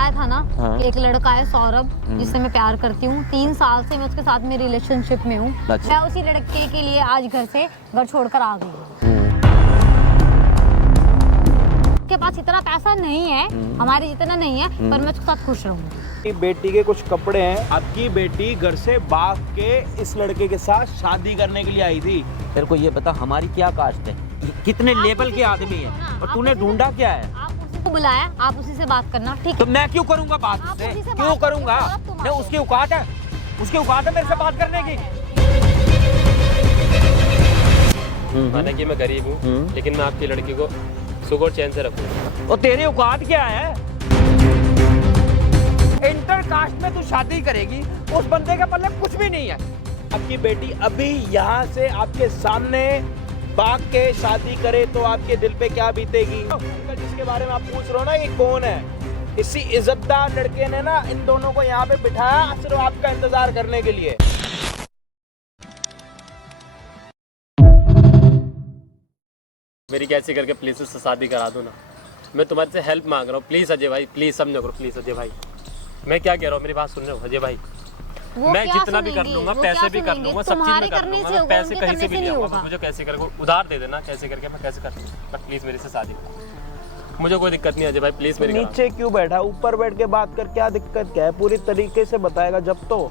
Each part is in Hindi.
बताया था ना हाँ। कि एक लड़का है सौरभ जिससे मैं प्यार करती हूँ। 3 साल से मैं उसके साथ में रिलेशनशिप में हूँ। अच्छा। मैं उसी लड़के के लिए आज घर छोड़कर आ गई हूँ। उसके पास इतना पैसा नहीं है, हमारे जितना नहीं है, पर मैं उसके साथ खुश रहूँगी। बेटी के कुछ कपड़े हैं। आपकी बेटी घर से भाग के इस लड़के के साथ शादी करने के लिए आई थी। तेरे को ये बता हमारी क्या कास्ट है, कितने लेवल के आदमी है, और तूने ढूंढा क्या है? आप उसी को बुलाया, आप उसी से बात करना, ठीक तो है? मैं क्यों करूंगा बात आप उससे? उसी से क्यों बात करूंगा? करो, तुम नहीं, उसकी औकात है, उसकी औकात है मेरे से बात करने की। माना कि मैं गरीब हूँ, लेकिन मैं आपकी लड़की को सुख और चैन से रखूंगा। और तेरी औकात क्या है? इंटर कास्ट में तू शादी करेगी, उस बंदे के पल्ले कुछ भी नहीं है। आपकी बेटी अभी यहाँ से आपके सामने भाग के शादी करे तो आपके दिल पे क्या बीतेगी? जिसके बारे में आप पूछ रहे हो ना, ये कौन है? इसी इज्जतदार लड़के ने ना इन दोनों को यहाँ पे बिठाया सिर्फ आपका इंतजार करने के लिए। मेरी कैसे करके प्लीज उससे शादी करा दो ना। मैं तुम्हारे से हेल्प मांग रहा हूँ, प्लीज अजय भाई, प्लीज समझो करो, प्लीज अजय भाई। मैं क्या कह रहा हूँ, मेरी बात सुन रहे हो अजय भाई? मैं जितना भी कर लूंगा, पैसे भी कर लूंगा, सब चीज में कर लूंगा, मैं पैसे कहीं से भी नहीं होगा। मुझे कैसे करके उधार दे देना, कैसे करके मैं कैसे कर लूंगा, बट प्लीज मेरे से शादी करो। मुझे कोई दिक्कत नहीं अजय भाई, प्लीज मेरी नीचे क्यों बैठा? ऊपर बैठ के बात कर, क्या दिक्कत क्या है? पूरी तरीके से बताएगा जब तो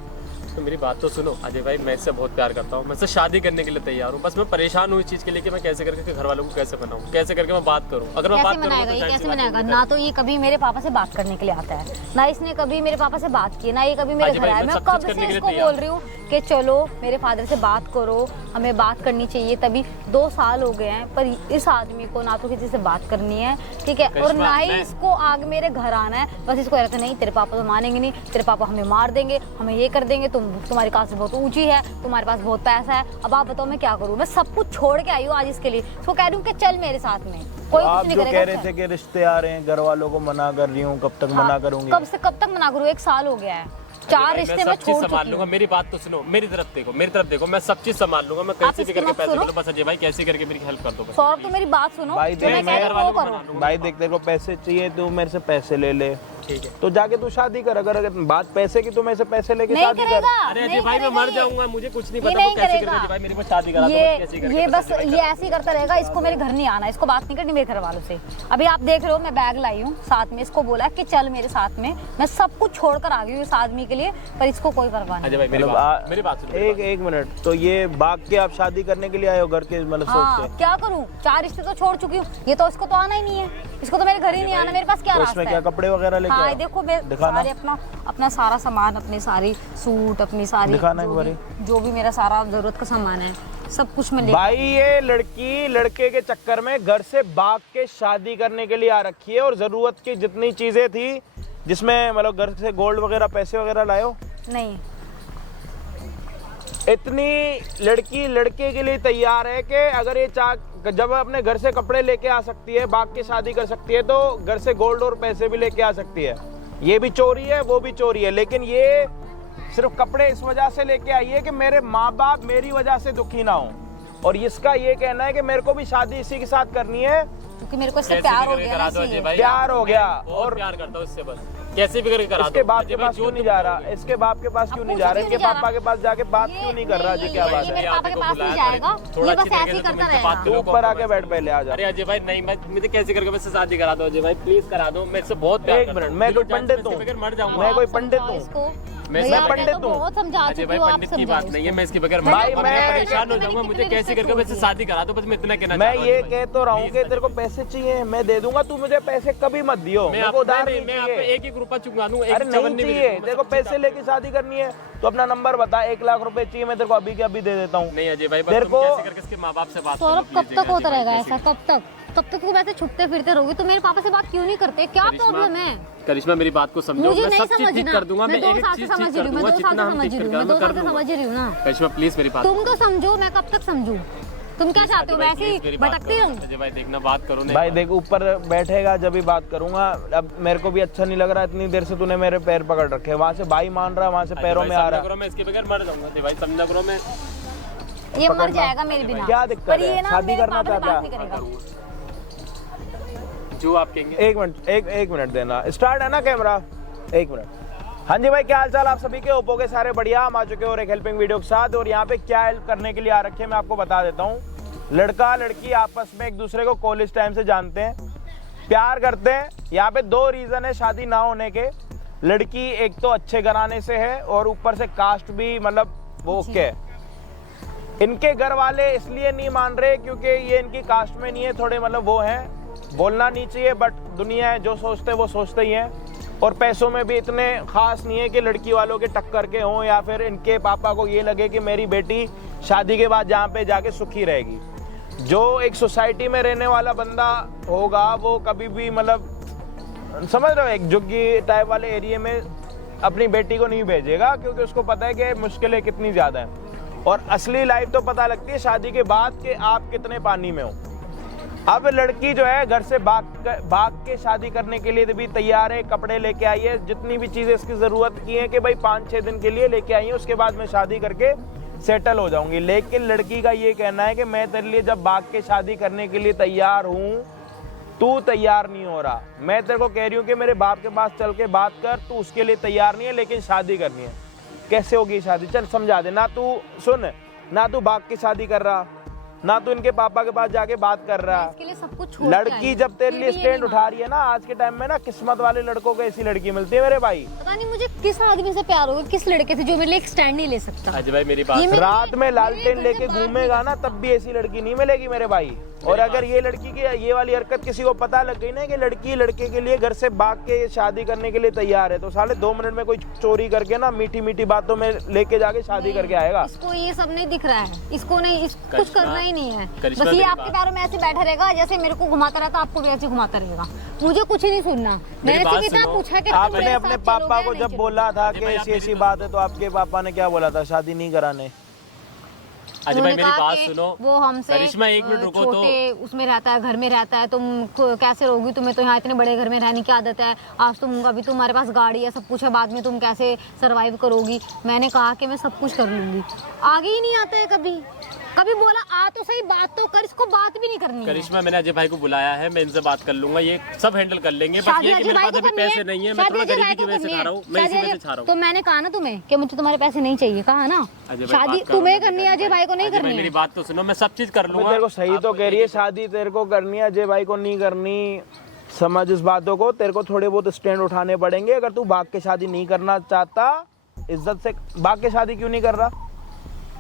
मेरी बात तो सुनो अजय भाई। मैं इससे बहुत प्यार करता हूँ, मैं इससे शादी करने के लिए तैयार हूँ। बस मैं परेशान हूँ इस चीज के लिए कि मैं कैसे करके घर वालों को कैसे बनाऊँ, कैसे करके मैं बात करूँ। अगर मैं बात मनाएगा ये, करूँ कैसे मनाएगा? ना तो ये कभी मेरे पापा से बात करने के लिए आता है, ना इसने कभी मेरे पापा से बात की, ना ये कभी मेरे घर आया। मैं कब से इसको बोल रही हूँ कि चलो मेरे फादर से बात करो, हमें बात करनी चाहिए। तभी 2 साल हो गए हैं, पर इस आदमी को ना तो किसी से बात करनी है, ठीक है, और ना ही इसको आगे मेरे घर आना है। बस इसको रहता नहीं, तेरे पापा तो मानेंगे नहीं, तेरे पापा हमें मार देंगे, हमें ये कर देंगे, तुम्हारी कास्ट बहुत ऊंची है, तुम्हारे पास बहुत पैसा है। अब आप बताओ मैं क्या करूँ? मैं सब कुछ छोड़ के आई हूँ आज इसके लिए। इसको कह रही हूँ कि चल मेरे साथ में, कोई आप कुछ नहीं जो करेगा। कह रहे थे कि रिश्ते आ रहे हैं, घर वालों को मना कर रही हूँ, कब तक मना करूंगी? कब तक मना करूँ? 1 साल हो गया है, 4 रिश्ते में छोड़ संभाल लूंगा। मेरी बात तो सुनो, मेरी तरफ देखो, मैं सब चीज संभाल लूंगा। मैं कैसे भी करके पैसे दो, बस अजय भाई कैसे करके मेरी हेल्प कर दो। सौरभ तो मेरी बात सुनो, भाई जो मैं कह रही हूँ वो करो। भाई देख, तेरे को पैसे चाहिए, तू मेरे से पैसे ले ले, ठीक है, तो जाके तू शादी कर। अगर बात पैसे की, तो मेरे से पैसे लेके नहीं शादी कर। करेगा। अरे अजय भाई मैं मर जाऊंगा, मुझे कुछ नहीं ये पता वो नहीं कैसे करेगा। करके भाई मेरे को शादी करा दो, कैसे करके ये बस ये ऐसे ही करता रहेगा। इसको मेरे घर नहीं आना, इसको बात नहीं करनी मेरे घर वालों से। अभी आप देख रहे हो मैं बैग लाई हूँ साथ में, इसको बोला कि चल मेरे साथ में। मैं सब कुछ छोड़कर आ गई हूँ इस आदमी के लिए, पर इसको कोई परवाह नहीं। अजय भाई मेरी बात सुनो। एक मिनट, तो ये भाग के आप शादी करने के लिए आए हो घर के मतलब सोच के? क्या करूँ? 4 रिश्ते तो छोड़ चुकी हूँ, ये तो इसको तो आना ही नहीं है, इसको तो मेरे घर ही नहीं आना। मेरे पास क्या तो रास्ता इसमें है? क्या कपड़े वगैरह लेके हाँ आए? देखो मैं दिखाना। सारे अपना सारा सामान, अपने सारी सूट, अपनी सारी दिखाना एक बारी। जो भी मेरा सारा जरूरत का सामान है, सब कुछ मैं ले। भाई ये लड़की लड़के के चक्कर में घर से भाग के शादी करने के लिए आ रखी है, और जरूरत की जितनी चीजें थी, जिसमें मतलब घर से गोल्ड वगैरह पैसे वगैरह लाए हो? नहीं, इतनी लड़की लड़के के लिए तैयार है कि अगर ये जब अपने घर से कपड़े लेके आ सकती है, भाग के शादी कर सकती है, तो घर से गोल्ड और पैसे भी लेके आ सकती है। ये भी चोरी है, वो भी चोरी है, लेकिन ये सिर्फ कपड़े इस वजह से लेके आई है कि मेरे माँ बाप मेरी वजह से दुखी ना हो। और इसका ये कहना है कि मेरे को भी शादी इसी के साथ करनी है, क्योंकि मेरे को इससे प्यार हो गया ना, इसलिए। प्यार हो गया। और प्यार करता हूँ इससे, बस कैसे भी करके करा दो। इसके बाप के पास क्यों नहीं जा रहा? इसके बाप के पास क्यों नहीं जा रहा? इनके पापा के पास जाके बात क्यों नहीं कर रहा? जी क्या बात है? मेरे पापा के पास नहीं जाएगा, ये बस ऐसे ही करता रहेगा। ऊपर आके बैठ, पहले आ जा। अरे अजय भाई नहीं, मुझे कैसे करके मुझसे शादी करा दो अजय भाई, प्लीज करा दो। मैं इससे बहुत प्यार करता हूं। 1 मिनट, मैं कोई पंडित हूँ? मर जाऊंगा। मैं कोई पंडित हूँ? मैं पंडित हूँ। बहुत समझा अजय चुकी भाई हूँ, आप पंडित की बात नहीं है, मैं इसके बगैर भाई मैं परेशान हो जाऊंगा। मुझे कैसे करके मुझसे शादी करा दो, बस मैं इतना कहना मैं ये कह तो रहा हूँ कि तेरे को पैसे चाहिए, मैं दे दूंगा, तू मुझे पैसे कभी मत दियो। मेरे को उधार नहीं मैं चाहिए। एक रुपया चुका दूं, अरे नहीं चाहिए, तेरे को पैसे लेके शादी करनी है तो अपना नंबर बता। 1 लाख रुपए चाहिए, मैं तेरे को अभी के अभी दे देता हूँ। नहीं अजय भाई, तेरे को कैसे करके इसके माँ बाप से बात करो। सौरभ कब तक होता रहेगा ऐसा? कब तक? तब तक तुम ऐसे छुपते फिरते रहोगे तो मेरे पापा से बात क्यों नहीं करते? क्या प्रॉब्लम है? करिश्मा मेरी बात को समझो, मुझे मैं नहीं सब चीज ठीक कर दूंगा। मैं 2 साल से समझ रही हूँ, मैं 2 साल से समझ रही हूँ, मैं 2 साल से समझ रही हूँ ना। करिश्मा प्लीज मेरी बात तुम तो समझो, मैं कब तक समझूं? तुम क्या चाहते हो? वैसे ही भटकती रहूं? अजय भाई देखना, बात करो ना। भाई देख, ऊपर बैठेगा जब भी बात करूंगा। अब मेरे को भी अच्छा नहीं लग रहा, इतनी देर से तूने मेरे पैर पकड़ रखे। वहाँ से भाई मान रहा, वहाँ से पैरों में आ रहा। मैं इसके बगैर मर जाऊंगा अजय भाई, समझा करो। मैं ये मर जाएगा मेरे बिना। क्या दिक्कत पर है? ये ना शादी मेरे करना पापा से बात चाहता नहीं है? करेगा। जो आप कहेंगे। 1 मिनट, एक मिनट देना। स्टार्ट है ना कैमरा? एक मिनट। हाँ जी भाई, क्या हाल चाल आप सभी के? ओप्पो के सारे बढ़िया, हम आ चुके हैं और एक हेल्पिंग वीडियो के साथ। और यहाँ पे क्या हेल्प करने के लिए आ रखे हैं मैं आपको बता देता हूँ। लड़का लड़की आपस में एक दूसरे को कॉलेज टाइम से जानते हैं, प्यार करते हैं। यहाँ पे 2 रीज़न है शादी ना होने के। लड़की एक तो अच्छे घराने से है और ऊपर से कास्ट भी मतलब वो ओके है। इनके घर वाले इसलिए नहीं मान रहे क्योंकि ये इनकी कास्ट में नहीं है, थोड़े मतलब वो हैं, बोलना नहीं चाहिए बट दुनिया है, जो सोचते वो सोचते ही हैं। और पैसों में भी इतने खास नहीं है कि लड़की वालों के टक्कर के हों या फिर इनके पापा को ये लगे कि मेरी बेटी शादी के बाद जहाँ पे जाके सुखी रहेगी। जो एक सोसाइटी में रहने वाला बंदा होगा वो कभी भी मतलब समझ रहे हो, एक झुग्गी टाइप वाले एरिया में अपनी बेटी को नहीं भेजेगा क्योंकि उसको पता है कि मुश्किलें कितनी ज़्यादा हैं। और असली लाइफ तो पता लगती है शादी के बाद कि आप कितने पानी में हो। अब लड़की जो है घर से भाग के शादी करने के लिए भी तैयार है, कपड़े लेके आई है, जितनी भी चीज़ें इसकी ज़रूरत की है कि भाई 5-6 दिन के लिए लेके आई है, उसके बाद मैं शादी करके सेटल हो जाऊंगी। लेकिन लड़की का ये कहना है कि मैं तेरे लिए जब भाग के शादी करने के लिए तैयार हूँ, तू तैयार नहीं हो रहा। मैं तेरे को कह रही हूँ कि मेरे बाप के पास चल के बात कर, तू उसके लिए तैयार नहीं है लेकिन शादी करनी है। कैसे होगी शादी? चल समझा दे। ना तू सुन, ना तू भाग के शादी कर रहा, ना तो इनके पापा के पास जाके बात कर रहा। इसके लिए सब कुछ छोड़ लड़की जब तेरे लिए स्टैंड उठा रही है ना, आज के टाइम में ना किस्मत वाले लड़कों को ऐसी लड़की मिलती है मेरे भाई। पता नहीं मुझे किस आदमी से प्यार होगा, किस लड़के से जो मेरे लिए एक स्टैंड नहीं ले सकता। अजय भाई मेरी बात, रात में लालटेन लेके घूमेगा ना तब भी ऐसी लड़की नहीं मिलेगी मेरे भाई। और अगर ये लड़की की ये वाली हरकत किसी को पता लग गई ना कि लड़की लड़के के लिए घर से भाग के शादी करने के लिए तैयार है, तो साले 2 मिनट में कोई चोरी करके ना मीठी मीठी बातों में लेके जाके शादी करके आएगा। इसको ये सब नहीं दिख रहा है, इसको नहीं, कुछ करना ही नहीं है। करिश्मा बस ये मेरी आपके पैरों में ऐसे बैठा रहेगा, जैसे मेरे को घुमाता रहता आपको भी ऐसे घुमाता रहेगा। मुझे कुछ नहीं सुनना। मैंने बात कितना सुनो। पूछा कि आपने अपने पापा को जब बोला था कि ऐसी ऐसी बात है तो आपके पापा ने क्या बोला था? शादी नहीं कराने। अजय भाई मेरी बात सुनो। वो हमसे करिश्मा एक मिनट रुको तो। छोटे उसमें रहता है, घर में रहता है, तुम कैसे रहोगी? तुम्हें तो यहाँ इतने बड़े घर में रहने की आदत है। आज तुम अभी तुम्हारे पास गाड़ी है, सब कुछ है, बाद में तुम कैसे सरवाइव करोगी? मैंने कहा कि मैं सब कुछ कर लूंगी। आगे ही नहीं आता है कभी। कभी बोला आ तो सही, बात तो कर, इसको बात भी नहीं करनी है। करिश्मा मैंने अजय भाई को बुलाया है, मैं इनसे बात कर लूंगा, ये सब हैंडल कर लेंगे। बस ये कि मेरे पास अभी पैसे नहीं है, मैं थोड़ा गरीबी की वजह से खा रहा हूँ, मैं इसी वजह से खा रहा हूँ। तो मैंने कहा ना तुम्हें कि मुझे तुम्हारे पैसे नहीं चाहिए, कहा ना। शादी तुम्हें करनी है, अजय भाई को नहीं करनी है। मेरी बात तो सुनो, मैं सब चीज कर लूंगा। तेरे को सही तो कह रही है, शादी तेरे को करनी है, अजय भाई को नहीं करनी। समझ इस बातों को, तेरे को थोड़े बहुत स्टैंड उठाने पड़ेंगे। अगर तू भाग के शादी नहीं करना चाहता, इज्जत से भाग के शादी क्यों नहीं कर रहा?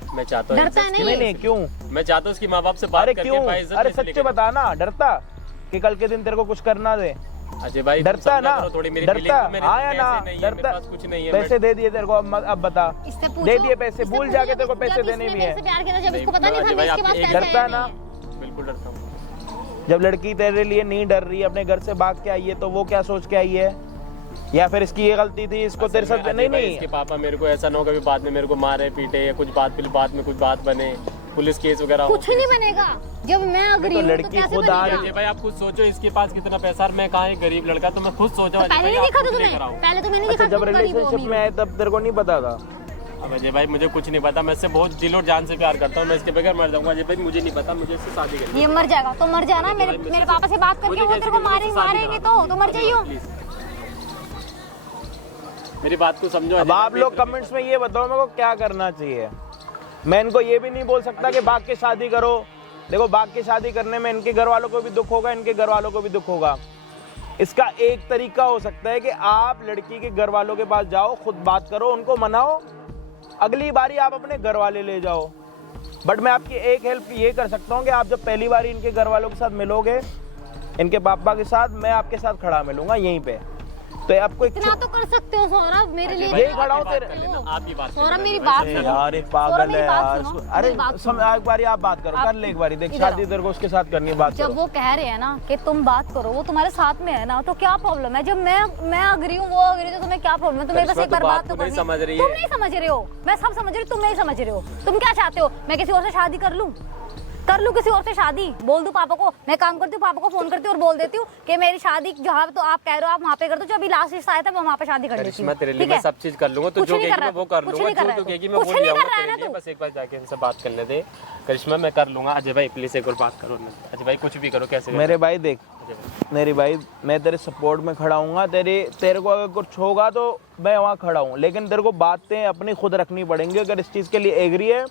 मैं चाहता हूँ डरता नहीं क्यों? मैं चाहता हूँ उसकी माँ बाप से बात अरे करके क्यों? भाई इज्जत अरे से सच्चे लेके- बता ना, डरता कि कल के दिन तेरे को कुछ करना दे? अजय भाई डरता है ना? थोड़ी मेरी डरता आया ना? डरता? कुछ नहीं है। पैसे दे दिए तेरे को, अब बता। इससे पूछो, दे दिए पैसे, इससे भूल पूछो जाके तेरे को जब पैसे इसने देने भी मेरे है। से प्यार किया था, जब इसको पता नहीं था अजय मैं भाई, इसके पास आप पैसे डरता है ना? बिल्कुल डरता हूँ। जब लड़की तेरे लिए नहीं डर रही, अपने घर से भाग के आई है, तो वो क्या सोच के आई है? या फिर इसकी ये गलती थी, इसको तेरे साथ अजय नहीं भाई, नहीं इसके पापा मेरे को ऐसा ना हो कभी बाद में मेरे को मारे पीटे या कुछ बात में कुछ बात बने, पुलिस केस वगैरह हो। कुछ नहीं बनेगा जब मैं अग्री हूँ, तो लड़की कैसे खुद आ बनेगा? अजय भाई आप खुद सोचो, इसके पास कितना पैसा और मैं कहाँ एक गरीब लड़का, तो मैं खुद सोचा तो पहले नहीं दिखा था तुम्हें? पहले तो मैंने अच्छा, दिखा जब रिलेशनशिप में आए तब तेरे को नहीं पता था? अब अजय भाई मुझे कुछ नहीं पता, मैं इससे बहुत दिल और जान से प्यार करता हूँ, मैं इसके बगैर मर जाऊंगा। अजय भाई मुझे नहीं पता, मुझे इससे शादी करनी है। ये मर जाएगा तो मर जाना। मेरे पापा से बात करके वो तेरे को मारेंगे तो मर जाइयो। मेरी बात को समझो। अब आप लोग कमेंट्स में ये बताओ मेरे को क्या करना चाहिए। मैं इनको ये भी नहीं बोल सकता कि भाग के शादी करो। देखो, भाग के शादी करने में इनके घर वालों को भी दुख होगा, इनके घर वालों को भी दुख होगा। इसका एक तरीका हो सकता है कि आप लड़की के घर वालों के पास जाओ, खुद बात करो, उनको मनाओ, अगली बारी आप अपने घर वाले ले जाओ। बट मैं आपकी एक हेल्प ये कर सकता हूँ कि आप जब पहली बारी इनके घर वालों के साथ मिलोगे, इनके पापा के साथ, मैं आपके साथ खड़ा मिलूंगा यहीं पे। तो आपको इतना तो कर सकते हो सौरभ मेरे लिए। यही खड़ा हूँ तेरे। आप ही बात सौरभ मेरी बात सुनो। यार ये पागल है यार। अरे सुनो। एक बारी आप बात करो, कर ले एक बारी, देख शादी तेरे को उसके साथ करनी है, बात जब करो। वो कह रहे हैं ना कि तुम बात करो, वो तुम्हारे साथ में है ना, तो क्या प्रॉब्लम है? जब मैं अग्री हूँ, वो अग्री, तो तुम्हें क्या प्रॉब्लम है? तुम मेरे पास एक बार बात तो नहीं समझ रही तुम नहीं समझ रहे हो, मैं सब समझ रही हूँ, तुम नहीं समझ रहे हो। तुम क्या चाहते हो? मैं किसी और से शादी कर लूँ किसी और से शादी? बोल दूं पापा को? मैं काम करती हूँ, पापा को फोन करती हूँ और बोल देती हूँ कि मेरी शादी जहाँ तो आप कह रहे हो आप वहाँ पे कर दो। जो अभी लास्ट रिश्ता आया था मैं वहाँ पे शादी कर लेती हूँ। मैं तेरे लिए मैं सब चीज कर लूंगा, तो जो कहेगी मैं वो कर लूंगा, जो कहेगी मैं वो ले आऊंगा तेरे लिए। बस एक बार जाके इनसे बात करने दे करिश्मा, मैं कर लूंगा। अजय भाई प्लीज एक और बात करो। अजय भाई कुछ भी करो, कैसे मेरे भाई देख, अजय भाई। मेरी भाई मैं तेरे सपोर्ट में खड़ा हूँ, तेरे को अगर कुछ होगा तो मैं वहाँ खड़ा हूँ, लेकिन तेरे को बातें अपनी खुद रखनी पड़ेंगी। अगर इस चीज़ के लिए एग्री है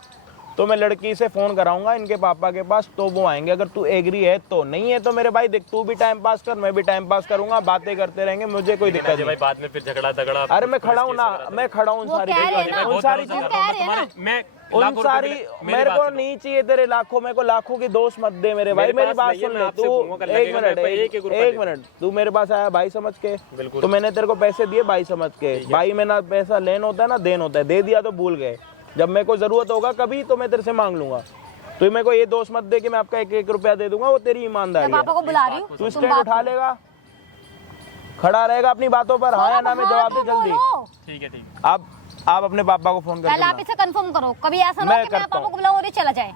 तो मैं लड़की से फ़ोन कराऊंगा इनके पापा के पास, तो वो आएंगे। अगर तू एग्री है तो, नहीं है तो मेरे भाई देख, तू भी टाइम पास कर, मैं भी टाइम पास करूंगा, बातें करते रहेंगे, मुझे कोई दिक्कत अजय भाई नहीं। बाद में फिर झगड़ा तगड़ा। अरे मैं खड़ा हूँ ना, मैं खड़ा हूँ उन सारी कह रहे हैं ना, उन सारी चीज़ों मैं उन सारी मेरे को नहीं चाहिए तेरे लाखों, मेरे को लाखों की दोस्त मत दे मेरे भाई। मेरी बात सुन ले तू, एक मिनट, तू मेरे पास आया भाई समझ के, तो मैंने तेरे को पैसे दिए भाई समझ के। भाई में ना पैसा लेन होता है ना देन होता है, दे दिया तो भूल गए। जब मेरे को जरूरत होगा कभी तो मैं तेरे से मांग लूंगा। तो मेरे को ये दोस्त मत दे कि मैं आपका 1-1 रुपया दे दूंगा, वो तेरी ईमानदारी है। पापा को बुला रही हूँ, तू स्टैंड उठा लेगा, खड़ा रहेगा अपनी बातों पर, हाँ या ना में जवाब दे जल्दी। ठीक है, ठीक है। आप अपने पापा को फोन कर पहले आप इसे कंफर्म करो, कभी ऐसा ना हो कि मैं पापा को बुलाऊं और ये चला जाए।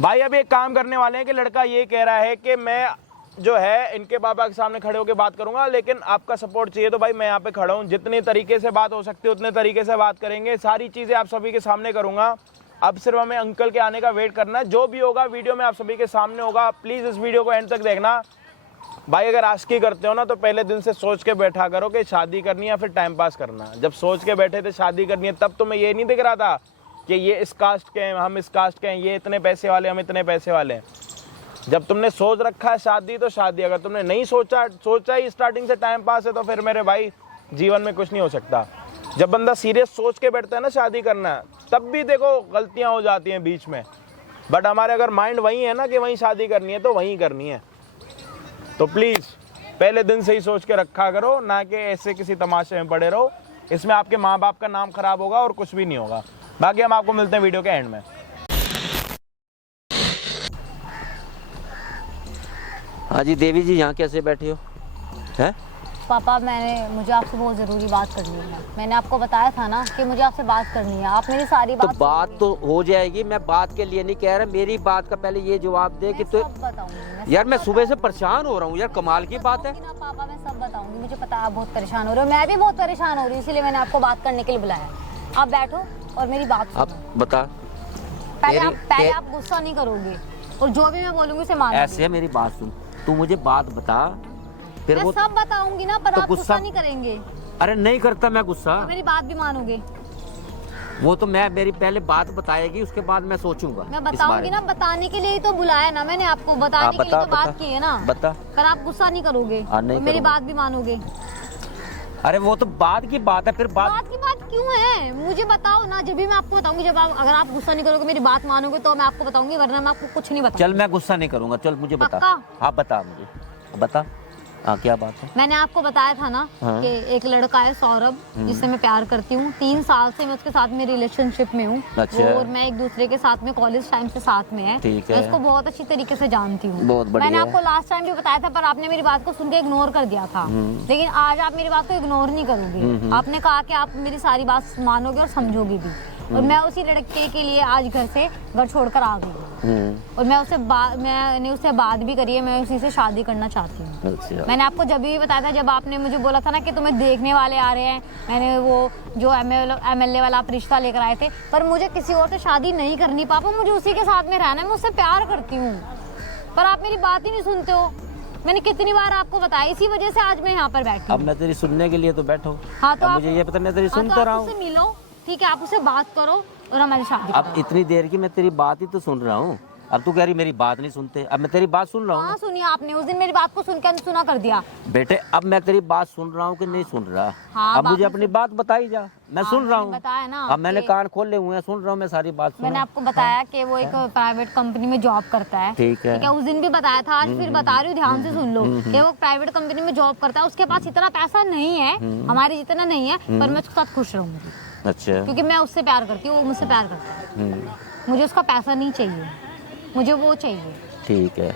भाई अब एक काम करने वाले हैं कि लड़का ये कह रहा है कि मैं जो है इनके पापा के सामने खड़े होकर बात करूंगा, लेकिन आपका सपोर्ट चाहिए। तो भाई मैं यहाँ पे खड़ा हूँ, जितने तरीके से बात हो सकती है उतने तरीके से बात करेंगे, सारी चीजें आप सभी के सामने करूंगा। अब सिर्फ हमें अंकल के आने का वेट करना है। जो भी होगा वीडियो में आप सभी के सामने होगा। प्लीज इस वीडियो को एंड तक देखना भाई। अगर आशिकी करते हो ना तो पहले दिन से सोच के बैठा करो कि शादी करनी है या फिर टाइम पास करना। जब सोच के बैठे थे शादी करनी है तब तुम्हें ये नहीं दिख रहा था कि ये इस कास्ट के हैं, हम इस कास्ट के हैं, ये इतने पैसे वाले, हम इतने पैसे वाले हैं। जब तुमने सोच रखा है शादी तो शादी, अगर तुमने नहीं सोचा ही स्टार्टिंग से टाइम पास है तो फिर मेरे भाई जीवन में कुछ नहीं हो सकता। जब बंदा सीरियस सोच के बैठता है ना शादी करना है, तब भी देखो गलतियां हो जाती हैं बीच में, बट हमारे अगर माइंड वही है ना कि वहीं शादी करनी है तो वहीं करनी है। तो प्लीज़ पहले दिन से ही सोच के रखा करो, ना कि ऐसे किसी तमाशे में पड़े रहो। इसमें आपके माँ बाप का नाम खराब होगा और कुछ भी नहीं होगा। बाकी हम आपको मिलते हैं वीडियो के एंड में। हाँ जी देवी जी, यहाँ कैसे बैठे हो? हैं? पापा मुझे आपसे बहुत ज़रूरी बात करनी है। मैंने आपको बताया था ना कि मुझे आपसे बात करनी है, आप मेरी सारी तो बात बात तो हो जाएगी, मैं बात के लिए नहीं कह रहा, मेरी बात का पहले ये जवाब दे कि तो यार मैं सुबह से परेशान हो रहा हूँ यार, कमाल की बात है। पापा मैं सब बताऊंगी, मुझे पता है आप बहुत परेशान हो रहे हो, मैं भी बहुत परेशान हो रही हूँ, इसलिए मैंने आपको बात करने के लिए बुलाया। आप बैठो और मेरी बात सुनो। अब बता। पहले आप गुस्सा नहीं करोगे और जो भी मैं बोलूंगी उसे मानोगे। ऐसे मेरी बात सुन, तू मुझे बात बता, फिर मैं वो सब बताऊंगी ना, पर तो आप गुस्सा नहीं करेंगे। अरे नहीं करता मैं गुस्सा, तो मेरी बात भी मानोगे। वो तो मैं मेरी पहले बात बताएगी, उसके बाद मैं सोचूंगा। मैं बताऊंगी ना, बताने के लिए ही तो बुलाया ना मैंने आपको, बताने के लिए तो बात की है ना। बता। पर आप गुस्सा नहीं करोगे नहीं और मेरी करूंगा। बात भी मानोगे। अरे वो तो बाद की बात है, फिर बात की बात क्यों है मुझे बताओ ना, जब भी मैं आपको बताऊंगी। जब आप अगर आप गुस्सा नहीं करोगे, मेरी बात मानोगे तो मैं आपको बताऊंगी, वरना मैं आपको कुछ नहीं बताऊंगी। चल मैं गुस्सा नहीं करूंगा, चल मुझे बता। पक्का? आप बता मुझे, बता। हाँ क्या बात है? मैंने आपको बताया था ना कि एक लड़का है सौरभ, जिससे मैं प्यार करती हूँ। 3 साल से मैं उसके साथ में रिलेशनशिप में हूँ। अच्छा। और मैं एक दूसरे के साथ में कॉलेज टाइम से साथ में है। ठीक है। मैं उसको बहुत अच्छी तरीके से जानती हूँ। बहुत बढ़िया। मैंने आपको लास्ट टाइम भी बताया था, पर आपने मेरी बात को सुन के इग्नोर कर दिया था। लेकिन आज आप मेरी बात को इग्नोर नहीं करोगे। आपने कहा कि आप मेरी सारी बात मानोगे और समझोगे भी। और मैं उसी लड़के के लिए आज घर छोड़कर आ गई हूँ। और मैंने उससे बात भी करी है, मैं उसी से शादी करना चाहती हूँ। अच्छा। मैंने आपको जब भी बताया था, जब आपने मुझे बोला था ना कि तुम्हें देखने वाले आ रहे हैं, मैंने वो जो MLA वाला आप रिश्ता लेकर आए थे, पर मुझे किसी और से शादी नहीं करनी पापा, मुझे उसी के साथ में रहना है, मैं उससे प्यार करती हूँ। पर आप मेरी बात ही नहीं सुनते हो। मैंने कितनी बार आपको बताया, इसी वजह से आज मैं यहाँ पर बैठी अब मैं तेरी सुनने के लिए तो बैठो। हाँ तो मुझे ये पता, मैं तेरी सुनता रहा हूँ। मिलो, ठीक है, आप उससे बात करो और हमारी शादी अब इतनी देर की मैं तेरी बात ही तो सुन रहा हूँ, अब तू कह रही मेरी बात नहीं सुनते। अब मैं तेरी बात सुन रहा हूँ। हाँ सुनिए, आपने उस दिन मेरी बात को सुनकर अनसुना कर दिया। बेटे अब मैं तेरी बात सुन रहा हूँ कि नहीं सुन रहा? हाँ, अब मुझे अपनी बात बताई जा, मैं सुन रहा हूँ। बताया ना, अब मैंने कान खोले हुए हैं, सुन रहा हूँ मैं सारी बात। मैंने आपको बताया कि वो एक प्राइवेट कंपनी में जॉब करता है। ठीक है। उस दिन भी बताया था, आज फिर बता रही हूँ, ध्यान से सुन लो कि वो प्राइवेट कंपनी में जॉब करता है। उसके पास इतना पैसा नहीं है, हमारी जितना नहीं है, पर मैं उसके साथ खुश रहूंगी। अच्छा। क्योंकि मैं उससे प्यार करती हूँ, वो मुझसे प्यार करता है। मुझे उसका पैसा नहीं चाहिए, मुझे वो चाहिए। ठीक है।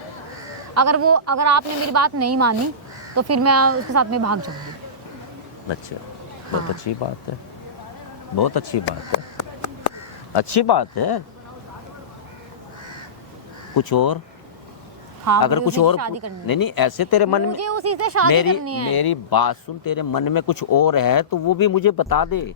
अगर आपने मेरी बात नहीं मानी तो फिर मैं उसके साथ में भाग जाऊंगी। अच्छा, बहुत अच्छी बात है, बहुत अच्छी बात है, अच्छी बात है। कुछ और? हाँ, अगर कुछ और नहीं, ऐसे तेरे मन में मुझे उसी से शादी करनी है। मेरी बात सुन, तेरे मन में कुछ और है तो वो भी मुझे बता दे।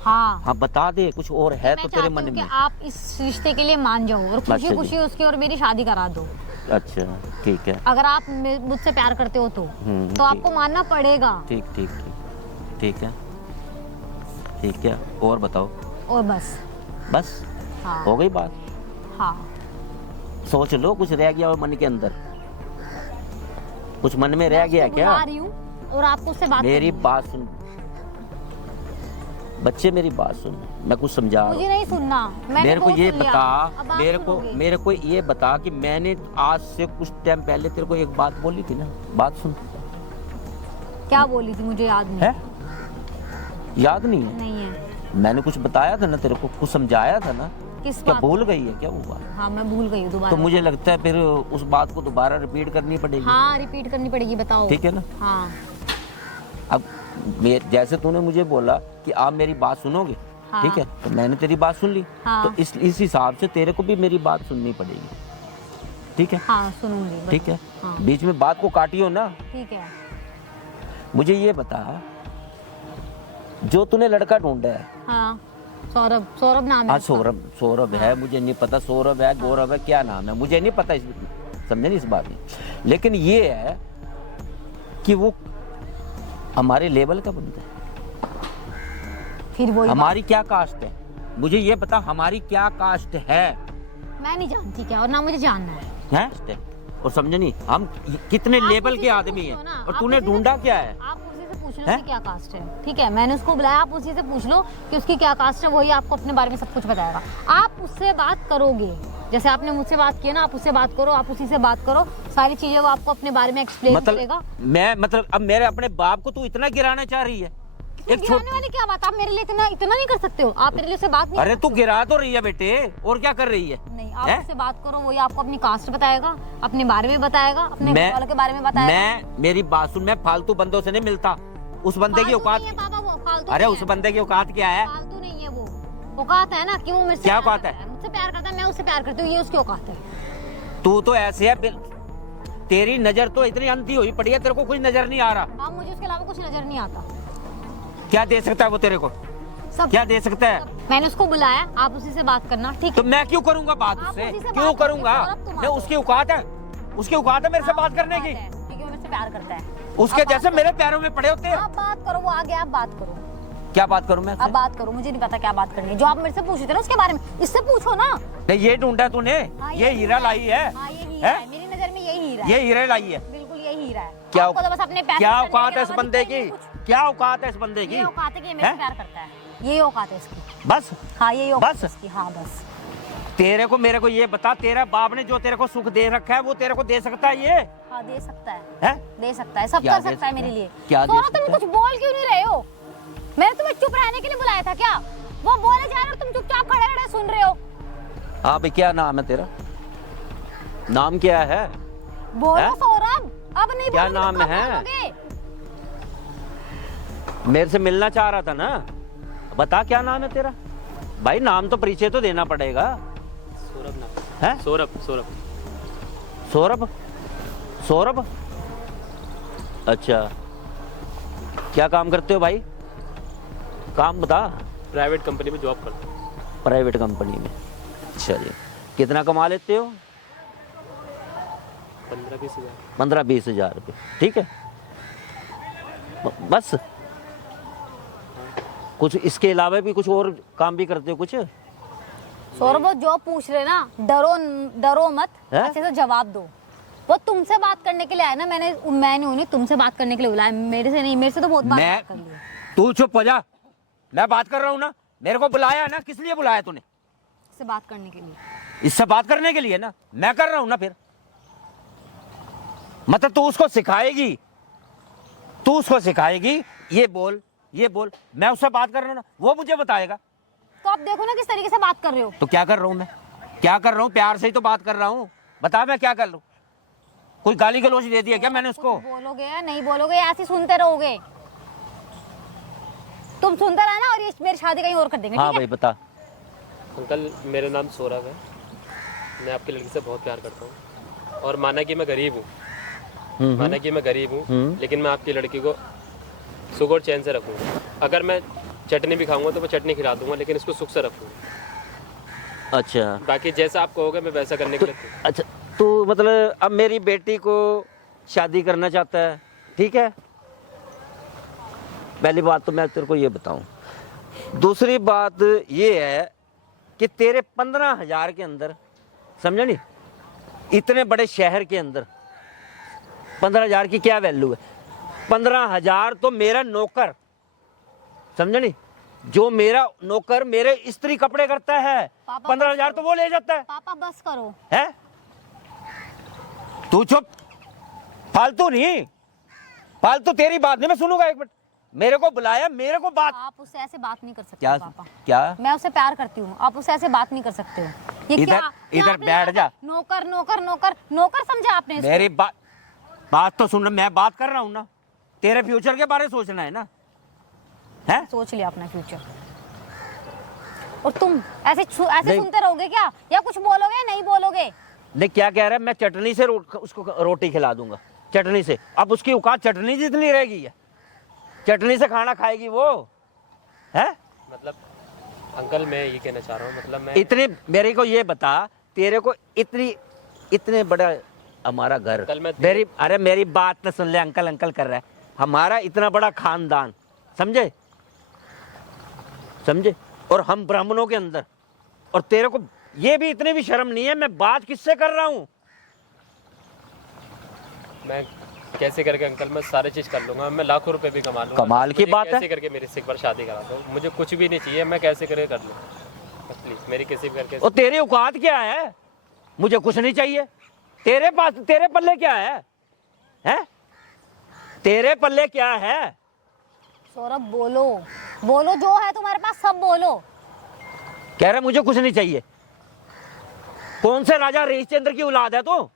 हाँ बता दे, कुछ और है तो तेरे मन में। आप इस रिश्ते के लिए मान जाओ और खुशी खुशी उसकी और मेरी शादी करा दो। अच्छा ठीक है। अगर आप मुझसे प्यार करते हो तो ठीक। आपको मानना पड़ेगा। ठीक ठीक ठीक है ठीक है। और बताओ। और बस बस हाँ हो गई बात? हाँ। सोच लो, कुछ रह गया हो मन के अंदर? कुछ मन में रह गया क्या? बुला रही हूँ और आपको उससे बात मेरी करनी है। बात सुन बच्चे, मेरी बात सुन, मैं कुछ समझा रहा मुझे हूँ। नहीं सुनना। मैंने मेरे को बहुत ये सुन लिया। बता, अब आप सुनोगे। मेरे को ये बता कि मैंने आज से कुछ टाइम पहले तेरे को एक बात बोली थी ना, बात सुन। क्या बोली थी मुझे याद नहीं है? याद नहीं है? नहीं है। मैंने कुछ बताया था ना तेरे को, कुछ समझाया था ना? किस क्या बात? भूल गई है क्या वो बात? हाँ मैं भूल गई हूँ दोबारा। तो मुझे लगता है फिर उस बात को दोबारा रिपीट करनी पड़ेगी। हाँ रिपीट करनी पड़ेगी, बताओ। ठीक है ना? हाँ अब जैसे तूने मुझे बोला कि आप मेरी बात सुनोगे, हाँ। ठीक है, तो मैंने तेरी बात सुन ली। हाँ। तो इस हिसाब से तेरे को भी मेरी बात सुननी पड़ेगी, ठीक है? हाँ सुनूंगी। ठीक है। हाँ। बीच में बात को काटियो ना। ठीक है। मुझे ये बता, जो तूने लड़का ढूंढा है, हाँ सौरभ, सौरभ नाम है हाँ उसका। सौरभ है, मुझे नहीं पता सौरभ है गौरव है क्या नाम है, मुझे नहीं पता, समझे नहीं इस बात में। लेकिन ये है कि वो हमारे लेवल का बंदा है। फिर वही हमारी क्या कास्ट है, मुझे ये बता, हमारी क्या कास्ट है? मैं नहीं जानती क्या, और ना मुझे जानना है। हैं? और समझे नहीं, हम कितने आप लेवल उसी के से आदमी पूछ लो हैं, ना, और आप तूने उसी से ढूंढा क्या है? आप उसी से पूछ लो हैं? उसकी क्या कास्ट है। ठीक है, मैंने उसको बुलाया, आप उसी से पूछ लो कि उसकी क्या कास्ट है, वही आपको अपने बारे में सब कुछ बताएगा। आप उससे बात करोगे, जैसे आपने मुझसे बात की ना, आप उससे बात करो, आप उसी से बात करो, सारी चीजें वो आपको अपने बारे में एक्सप्लेन करेगा। मतलब अब मेरे अपने बाप को तू इतना गिराना चाह रही है? एक गिराने वाली क्या बात, आप मेरे लिए इतना नहीं कर सकते हो, आप मेरे लिए उससे बात नहीं अरे कर तू सकते गिरा तो रही है बेटे, और क्या कर रही है? हो। नहीं, आप हैं? उससे बात करो, वही आपको अपनी कास्ट बताएगा, अपने बारे में बताएगा, अपने घर वालों के बारे में बताएगा। मेरी बात सुन, मैं फालतू बंदों से नहीं मिलता। उस बंदे की फालतू औकात, नहीं है बाबा, वो फालतू अरे नहीं उस है। बंदे की औकात क्या है? फालतू नहीं है वो, औकात है ना कि वो मेरे से क्या प्यार औकात करता मुझसे प्यार करता है, मैं उससे प्यार करती हूँ, ये उसकी औकात है। तू तो ऐसे है, तेरी नजर तो इतनी अंधी हुई पड़ी है, तेरे को कुछ नजर नहीं आ रहा। हाँ मुझे उसके अलावा कुछ नजर नहीं आता। क्या दे सकता है वो तेरे को? सब क्या दे सकता है? मैंने उसको बुलाया, आप उसी से बात करना, ठीक तो है? मैं क्यों करूंगा बात आप उससे? उसी से क्यों बात करूंगा? करो, अब तुम मैं आओ। उसकी औकात है, उसकी औकात है मेरे से बात करने की। क्योंकि वो मेरे से प्यार करता है। उसके अब बात जैसे मेरे पैरों में पड़े होते हैं। आप बात करो, वो आ गया, आप बात करो। क्या बात करूं मैं? अब बात करो, मुझे नहीं पता क्या बात करनी है। जो आप मेरे से पूछ रहे थे ना उसके बारे में, इससे पूछो ना। नहीं, ये ढूंढा तूने? हाँ, ये हीरा लाई है? हाँ ये हीरा है, मेरी नजर में यही हीरा है। ये हीरे लाई है? बिल्कुल यही हीरा है। क्या आपको तो बस अपने पैसे क्या करने औकात के है इस अलावा बंदे दिखता ही की? नहीं कुछ। क्या औकात है इस बंदे की? ये औकात है कि ये मेरे से प्यार करता है, यही औकात है इसकी। बस हाँ यही औकात बस? है इसकी, हाँ बस। तेरे को मेरे को ये बता, तेरा बाप ने जो तेरे को सुख दे रखा है वो तेरे को दे सकता है ये? हाँ दे सकता है, हैं? दे सकता है, सब क्या कर दे सकता है सकता मेरे है? लिए। क्या दे सोना, सकता तुम है? कुछ बोल क्यों नहीं रहे हो? मैंने तुम्हें चुप रहने के लिए बुलाया था क्या? वो बोले जा रहे हो, तुम चुपचाप खड़े खड़े सुन रहे हो। हाँ भाई, क्या नाम है तेरा? नाम क्या है? बोलो हैं? सौरभ, अब नहीं क्या बोलोगे तो नाम कब है? बोलोगे? मेरे से मिलना चाह रहा था ना, बता क्या नाम है तेरा? भाई नाम तो परिचय तो देना पड़ेगा। सौरभ नाम है? सौरभ सौरभ सौरभ? सौरभ? अच्छा, क्या काम करते हो भाई? काम बता। प्राइवेट कंपनी में जॉब करता हूँ। प्राइवेट कंपनी में? अच्छा जी, कितना कमा लेते हो? 15-20 हज़ार। 15-20 हज़ार रुपये, ठीक है। बस? कुछ इसके अलावा भी कुछ और काम भी करते हो कुछ? सौरभ वो जो पूछ रहे ना, डरो मत, हैं? अच्छे से जवाब दो। वो तुमसे बात करने के लिए आया ना, मैंने उन्हें तुमसे बात करने के लिए बुलाया, मेरे से नहीं, मेरे से तो बहुत बात कर ली। तू चुप हो जा, मैं बात कर रहा हूँ ना। मेरे को बुलाया ना, किस लिए बुलाया तूने? इससे बात करने के लिए। इससे बात करने के लिए ना, मैं कर रहा हूँ ना फिर। मतलब तू उसको सिखाएगी, तू उसको सिखाएगी, ये बोल ये बोल, मैं उससे बात कर रहा हूँ ना, वो मुझे बताएगा। तो आप देखो ना किस तरीके से बात कर रहे हो। तो क्या कर रहा हूँ मैं? क्या कर रहा हूँ? प्यार से ही तो बात कर रहा हूँ, बता मैं क्या कर रहा हूँ? कोई गाली गलौज दे दिया क्या मैंने उसको? बोलोगे या नहीं बोलोगे, ऐसे ही सुनते रहोगे। तुम सुनते रहना और ये मेरी शादी कहीं और कर देंगे। हाँ ठीक भाई है? बता। अंकल मेरा नाम सौरभ है, मैं आपकी लड़की से बहुत प्यार करता हूँ, और माना कि मैं गरीब हूँ, माना कि मैं गरीब हूँ, लेकिन मैं आपकी लड़की को सुख और चैन से रखूँगा। अगर मैं चटनी भी खाऊंगा तो मैं चटनी खिला दूंगा, लेकिन इसको सुख से रखूँगा। अच्छा, बाकी जैसा आप कहोगे मैं वैसा करने के लिए। अच्छा तू मतलब अब मेरी बेटी को शादी करना चाहता है, ठीक है। पहली बात तो मैं तेरे को ये बताऊं, दूसरी बात ये है कि तेरे 15,000 के अंदर, समझा नहीं, इतने बड़े शहर के अंदर 15,000 की क्या वैल्यू है? 15,000 तो मेरा नौकर, समझा नहीं, जो मेरा नौकर मेरे स्त्री कपड़े करता है, 15,000 तो वो ले जाता है। पापा बस करो। है तू चुप, फालतू नहीं, फालतू तेरी बात नहीं मैं सुनूंगा। एक मिनट, मेरे को बुलाया, मेरे को बात, आप उससे ऐसे बात नहीं कर सकते क्या पापा। क्या? मैं उससे प्यार करती हूँ, आप उससे ऐसे बात नहीं कर सकते हो। ये इधर- क्या इधर आपने बैठ जा। नौकर नौकर नौकर नौकर समझा आपने इसको? मेरी बात तो सुन, मैं बात कर रहा हूं ना, तेरे फ्यूचर के बारे में सोचना है ना, है? सोच लिया अपना फ्यूचर। और तुम ऐसे नहीं। सुनते रहोगे क्या, या कुछ बोलोगे? नहीं बोलोगे? नहीं, क्या कह रहा है? मैं चटनी से उसको रोटी खिला दूंगा, चटनी से। अब उसकी औकात चटनी जितनी रहेगी है, चटनी से खाना खाएगी वो, है? मतलब अंकल मैं ये कहना चाह रहा हूँ, मतलब मैं इतने, मेरे को ये बता, तेरे को इतने बड़ा हमारा घर, अंकल मैं मेरी बात तो सुन ले, अंकल अंकल कर रहा है, हमारा इतना बड़ा खानदान, समझे समझे, और हम ब्राह्मणों के अंदर, और तेरे को ये भी इतनी भी शर्म नहीं है, मैं बात किससे कर रहा हूँ? मैं कैसे करके अंकल मैं सारी चीज कर लूंगा, मैं लाखों रुपए भी कमा लूंगा। कमाल की मुझे बात है। कैसे करके मेरी से एक बार शादी करा दो, मुझे कुछ भी नहीं चाहिए, मैं कैसे करके कर लूँ प्लीज, मेरी किसी भी करके। और तेरी औकात क्या है? मुझे कुछ नहीं चाहिए। तेरे पास, तेरे पल्ले क्या है? हैं? तेरे पल्ले क्या है? सौरभ बोलो, बोलो, जो है तुम्हारे पास सब बोलो। कह रहा मुझे कुछ नहीं चाहिए। कौन से राजा हरिश्चंद्र की औलाद है तू?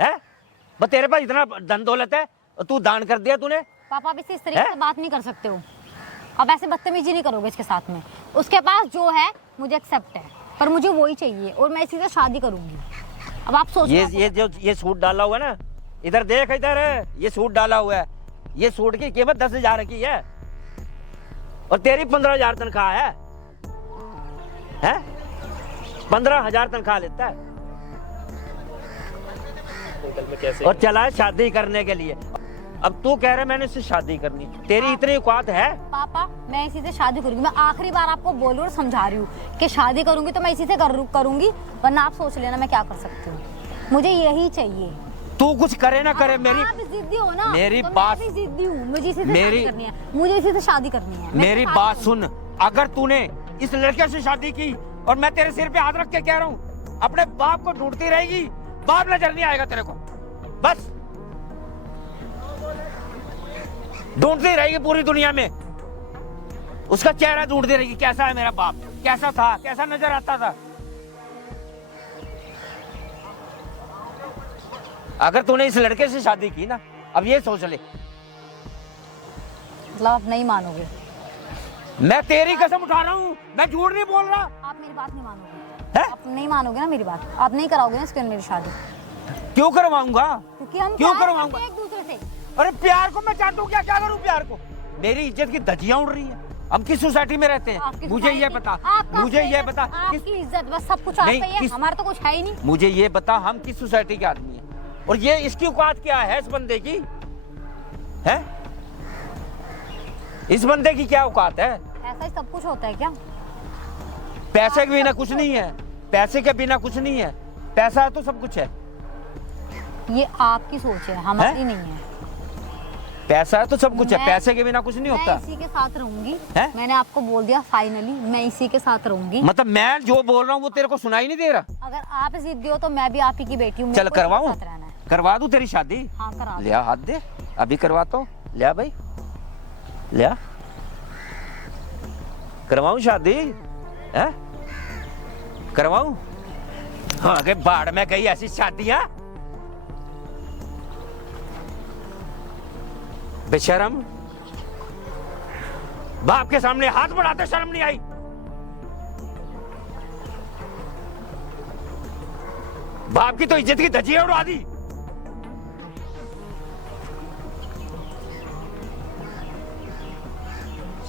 है? बस तेरे पास इतना धन दौलत है और तू दान कर दिया तूने। पापा आप इससे इस तरीके से बात नहीं कर सकते हो, अब ऐसे बदतमीजी नहीं करोगे इसके साथ में। उसके पास जो है मुझे एक्सेप्ट है, पर मुझे वही चाहिए और मैं इसी से शादी करूंगी। अब आप सोचो। ये सूट डाला हुआ है ना, इधर देख, इधर है, ये सूट डाला हुआ है, ये सूट की कीमत 10,000 की है और तेरी 15,000 तनख्वाह है, हैं? 15,000 तनख्वाह लेता है अंकल मैं कैसे और चला है शादी करने के लिए। अब तू कह रहा है मैंने इससे शादी करनी, तेरी इतनी औकात है? पापा मैं इसी से शादी करूंगी, मैं आखिरी बार आपको बोल रही हूँ और समझा रही हूँ कि शादी करूंगी तो मैं इसी से करूंगी, वरना आप सोच लेना मैं क्या कर सकती हूँ। मुझे यही चाहिए। तू कुछ करे ना करे, मेरी आप जिद्दी हो ना, मेरी तो बात, मैं भी जिद्दी हूँ, मुझे इसी से मेरी- शादी करनी है, मुझे इसी से शादी करनी है। मेरी बात सुन, अगर तूने इस लड़के से शादी की और मैं तेरे सिर पे हाथ रख के कह रहा हूँ, अपने बाप को ढूंढती रहेगी, बाप नजर नहीं आएगा तेरे को, बस ढूंढती रहेगी पूरी दुनिया में, उसका चेहरा ढूंढती रहेगी, कैसा है मेरा बाप, कैसा था, कैसा नजर आता था। अगर तूने इस लड़के से शादी की ना, अब ये सोच ले, मतलब आप नहीं मानोगे? मैं तेरी कसम उठा रहा हूँ, मैं झूठ नहीं बोल रहा। आप मेरी बात नहीं मानोगे? है? आप नहीं मानोगे ना मेरी बात, आप नहीं कराओगे ना इसके मेरी शादी? क्यों करवाऊंगा? क्योंकि हम क्यों प्यार करवाऊंगा? करते हैं एक दूसरे से। अरे प्यार को मैं चाटूं क्या, क्या करूं प्यार को? मेरी इज्जत की धज्जियां उड़ रही है। हम किस सोसाइटी में रहते हैं? आपकी मुझे ये society- बता, आपका मुझे ये status, बता, आपकी इज्जत बस सब कुछ नहीं, आपका ही है, किस- हमारा तो कुछ है ही नहीं। मुझे ये बता, हम किस सोसाइटी के आदमी हैं? और ये इसकी औकात क्या है इस बंदे की? है? इस बंदे की क्या औकात है? ऐसा ही सब कुछ होता है क्या? पैसे के बिना कुछ नहीं है, पैसे के बिना कुछ नहीं है, पैसा है तो सब कुछ है। ये आपकी सोच है, हमारी नहीं है। पैसा है तो सब कुछ है, मैं- पैसे के बिना कुछ नहीं होता। मैं इसी के साथ रहूंगी, हैं? मैंने आपको बोल दिया फाइनली, मैं इसी के साथ रहूंगी। मतलब मैं जो बोल रहा हूँ वो तेरे को सुनाई नहीं दे रहा? अगर आप जिद्दी हो तो मैं भी आप ही की बेटी हूँ। चल मेरे को करवाऊं, इसी के साथ रहना है। करवा दूं तेरी शादी? हाँ करा दो। लिया हाथ दे, अभी करवाता हूँ, लिया भाई, लिया, करवाऊं शादी? है? करवाऊं? हाँ के बाढ़ में गई ऐसी शादियां, बेशरम, बाप के सामने हाथ बढ़ाते शर्म नहीं आई? बाप की तो इज्जत की धज्जियां उड़ा दी।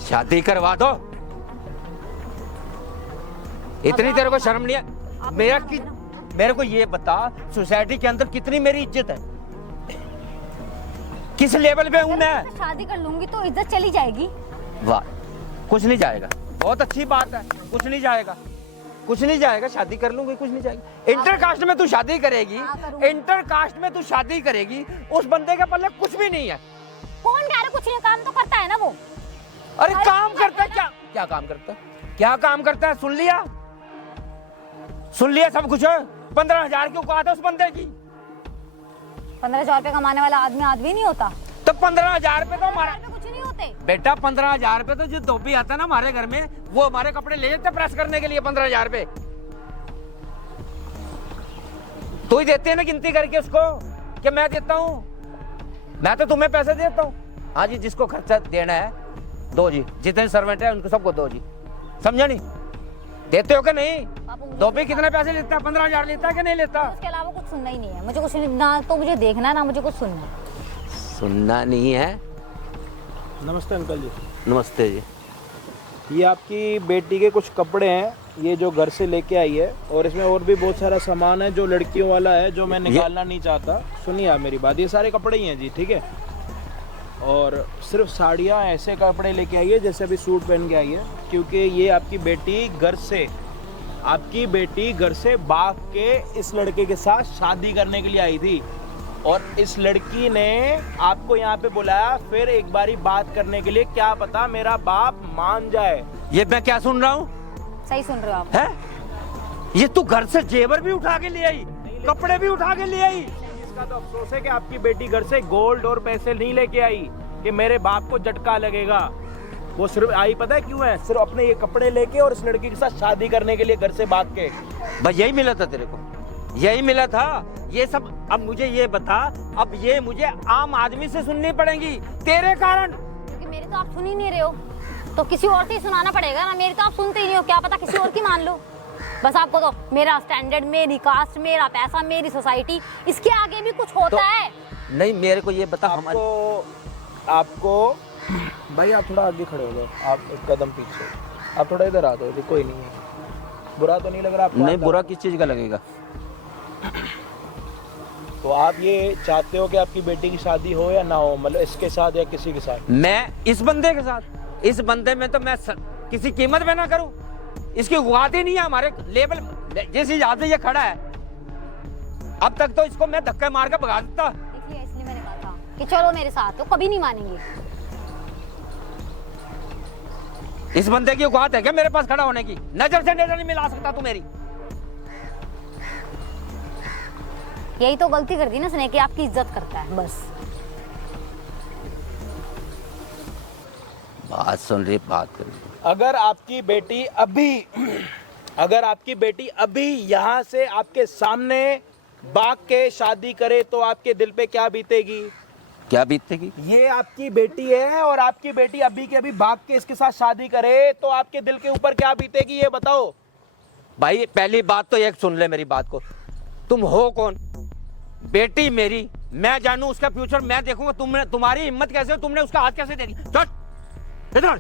शादी करवा दो, इतनी तेरे को शर्म नहीं है? आप मेरा नहीं कि मानोगे मेरे को ये बता, सोसाइटी के अंदर कितनी मेरी इज्जत है, किस लेवल पे हूँ मैं? शादी कर लूंगी तो इज्जत चली जाएगी। वाह, कुछ नहीं जाएगा, बहुत अच्छी बात है, कुछ नहीं जाएगा, कुछ नहीं जाएगा, शादी कर लूंगी, कुछ नहीं जाएगा। इंटर कास्ट में तू शादी करेगी, इंटर कास्ट में तू शादी करेगी, उस बंदे के पल्ले कुछ भी नहीं है। कौन कह रहा कुछ नहीं, काम तो करता है ना वो। अरे काम करता है क्या? क्या काम करता है? क्या काम करता है? सुन लिया, सुन लिया सब कुछ। 15,000 की औकात है उस बंदे की। 15,000 रुपए कमाने वाला आदमी नहीं होता। तो 15,000 रुपए तो हमारा कुछ नहीं होते बेटा। 15,000 रुपए तो जो धोबी आता है ना हमारे घर में, वो हमारे कपड़े ले जाते प्रेस करने के लिए। 15,000 रुपए तो ही देते हैं ना, गिनती करके उसको कि मैं देता हूँ। मैं तो तुम्हें पैसे देता हूँ। हाँ जी, जिसको खर्चा देना है दो जी, जितने सर्वेंट है उनको सबको दो जी, समझा नहीं? देते हो कि नहीं? धोबी कितने पैसे लेता है? 15,000 लेता है कि नहीं लेता? उसके अलावा कुछ सुनना ही नहीं है मुझे, कुछ ना तो मुझे देखना है ना मुझे कुछ सुनना। सुनना नहीं है। नमस्ते अंकल जी। नमस्ते जी। ये आपकी बेटी के कुछ कपड़े हैं, ये जो घर से लेके आई है, और इसमें और भी बहुत सारा सामान है जो लड़कियों वाला है, जो मैं निकालना नहीं चाहता। सुनिए आप मेरी बात, ये सारे कपड़े ही हैं जी, ठीक है? और सिर्फ साड़ियाँ, ऐसे कपड़े लेके आई है जैसे अभी सूट पहन के आई है, क्योंकि ये आपकी बेटी घर से भाग के इस लड़के के साथ शादी करने के लिए आई थी, और इस लड़की ने आपको यहाँ पे बुलाया फिर एक बारी बात करने के लिए। क्या पता मेरा बाप मान जाए। ये मैं क्या सुन रहा हूँ? सही सुन रहे हो आप। है ये तू घर से जेवर भी उठा के ले आई, कपड़े भी उठा के ले आई। इसका तो अफसोस है कि आपकी बेटी घर से गोल्ड और पैसे नहीं लेके आई कि मेरे बाप को झटका लगेगा। वो सिर्फ आई पता है क्यों है? सिर्फ अपने ये कपड़े लेके और इस लड़की के साथ शादी करने के लिए घर से भाग के। बस यही मिला था तेरे को, यही मिला था ये सब। अब मुझे ये बता, अब ये मुझे आम आदमी से सुननी पड़ेंगी तेरे कारण, क्योंकि मेरी तो आप सुन ही नहीं रहे हो, तो किसी और से ही सुनाना पड़ेगा ना। मेरी तो आप सुनते ही नहीं हो, क्या पता किसी और की मान लो। बस आपको तो मेरा स्टैंडर्ड, मेरी कास्ट, मेरा पैसा, मेरी सोसाइटी, इसके आगे भी कुछ होता है। नहीं, मेरे को ये बता। आपको भाई आप थोड़ा आगे खड़े हो जाओ, आप एक कदम पीछे, आप थोड़ा इधर आ दो। कोई नहीं है, बुरा तो नहीं लग रहा आपको? नहीं, बुरा किस चीज का लगेगा? तो आप ये चाहते हो कि आपकी बेटी की शादी हो या ना हो, मतलब इसके साथ या किसी के साथ? मैं इस बंदे के साथ, इस बंदे में तो मैं किसी कीमत पे ना करूं। इसकी औकात ही नहीं है हमारे लेवल। जिस हिसाब से ये खड़ा है, अब तक तो इसको मैं धक्के मार के भगा देता। इसलिए मैंने कहा था कि चलो मेरे साथ, तो कभी नहीं मानेंगे। इस बंदे की औकात है क्या मेरे पास खड़ा होने की? नजर से नजर नहीं मिला सकता तू मेरी। यही तो गलती कर दी ना उसने कि आपकी इज्जत करता है बस। बात सुन रही, बात कर। अगर आपकी बेटी अभी यहाँ से आपके सामने भाग के शादी करे तो आपके दिल पे क्या बीतेगी? क्या बीतेगी? ये आपकी बेटी है और आपकी बेटी अभी के अभी भाग के इसके साथ शादी करे तो आपके दिल के ऊपर क्या बीतेगी, ये बताओ। भाई पहली बात तो एक सुन ले मेरी बात को, तुम हो कौन? बेटी मेरी, मैं जानू उसका फ्यूचर, मैं देखूंगा। तुम्हारी हिम्मत कैसे, तुमने उसका हाथ कैसे दे दी? इधर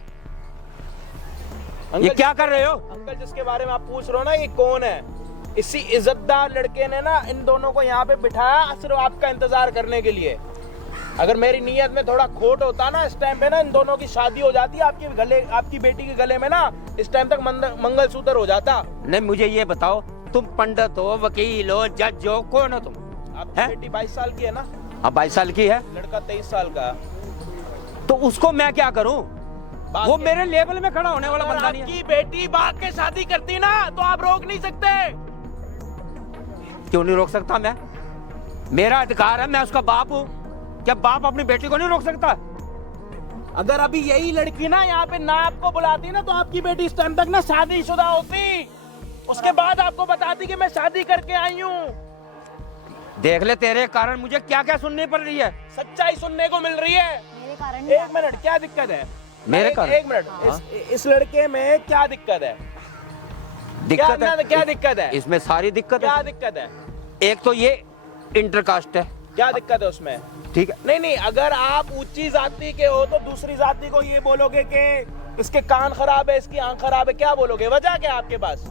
ये क्या कर रहे हो? अंकल जिसके बारे में आप पूछ रहे हो ना, ये कौन है? इसी इज्जतदार लड़के ने ना इन दोनों को यहाँ पे बिठाया सिर्फ आपका इंतजार करने के लिए। अगर मेरी नीयत में थोड़ा खोट होता ना, इस टाइम पे ना इन दोनों की शादी हो जाती। आपकी बेटी के गले में ना इस टाइम तक मंगलसूत्र हो जाता। नहीं, मुझे ये बताओ, तुम पंडित हो, वकील हो, जज हो, कौन हो तुम? आपकी बेटी 22 साल की है ना? हाँ 22 साल की है। लड़का 23 साल का। तो उसको मैं क्या करूं? वो मेरे लेवल में खड़ा होने वाला बंदा नहीं है। आपकी बेटी भाग के शादी करती ना तो आप रोक नहीं सकते। क्यों नहीं रोक सकता मैं? मेरा अधिकार है, मैं उसका बाप हूँ। क्या बाप अपनी बेटी को नहीं रोक सकता? अगर अभी यही लड़की ना यहाँ पे ना आपको बुलाती ना तो आपकी बेटी इस टाइम तक ना शादीशुदा होती। उसके बाद आपको बताती कि मैं शादी करके आई हूँ। देख ले, तेरे कारण मुझे क्या क्या सुननी पड़ रही है। सच्चाई सुनने को मिल रही है। मेरे कारण एक मिनट, क्या दिक्कत है? मेरे कारण? एक मिनट, इस लड़के में क्या दिक्कत है? क्या दिक्कत है? इसमें सारी दिक्कत है। क्या दिक्कत है? एक तो ये इंटरकास्ट है। क्या दिक्कत है उसमें? ठीक है। नहीं, अगर आप ऊंची जाति के हो तो दूसरी जाति को ये बोलोगे कि इसके कान खराब है, इसकी आंख खराब है, क्या बोलोगे? वजह क्या आपके पास?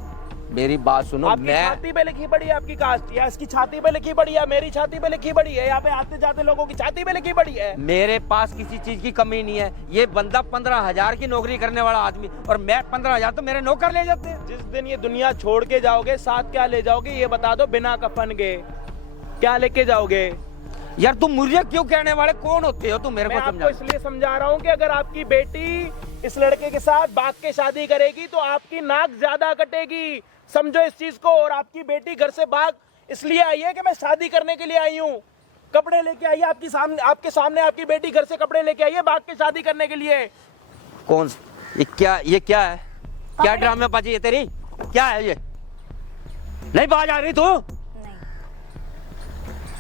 मेरी बात सुनो। आपकी छाती पे लिखी पड़ी है आपकी कास्ट, या इसकी छाती पे लिखी पड़ी है, मेरी छाती पे लिखी पड़ी है, यहाँ पे आते जाते लोगों की छाती पे लिखी पड़ी है। मेरे पास किसी चीज की कमी नहीं है। ये बंदा 15,000 की नौकरी करने वाला आदमी, और मैं 15,000 तो मेरे नौकर ले जाते हैं। जिस दिन ये दुनिया छोड़ के जाओगे, साथ क्या ले जाओगे ये बता दो, बिना कफन के क्या लेके जाओगे? यार तुम मुझे क्यों कहने वाले कौन होते हो तुम? मेरे मैं को आपको समझा। इसलिए समझा रहा हूँ कि अगर आपकी बेटी इस लड़के के साथ भाग के शादी करेगी तो आपकी नाक ज्यादा कटेगी, समझो इस चीज को। और आपकी बेटी घर से भाग इसलिए आई है कि मैं शादी करने के लिए आई हूँ, कपड़े लेके आई है आपके सामने आपकी बेटी घर से कपड़े लेके आई है भाग के शादी करने के लिए। कौन? ये क्या है? क्या ड्रामेबाजी है तेरी? क्या है ये? नहीं बाज आ रही तू? नहीं,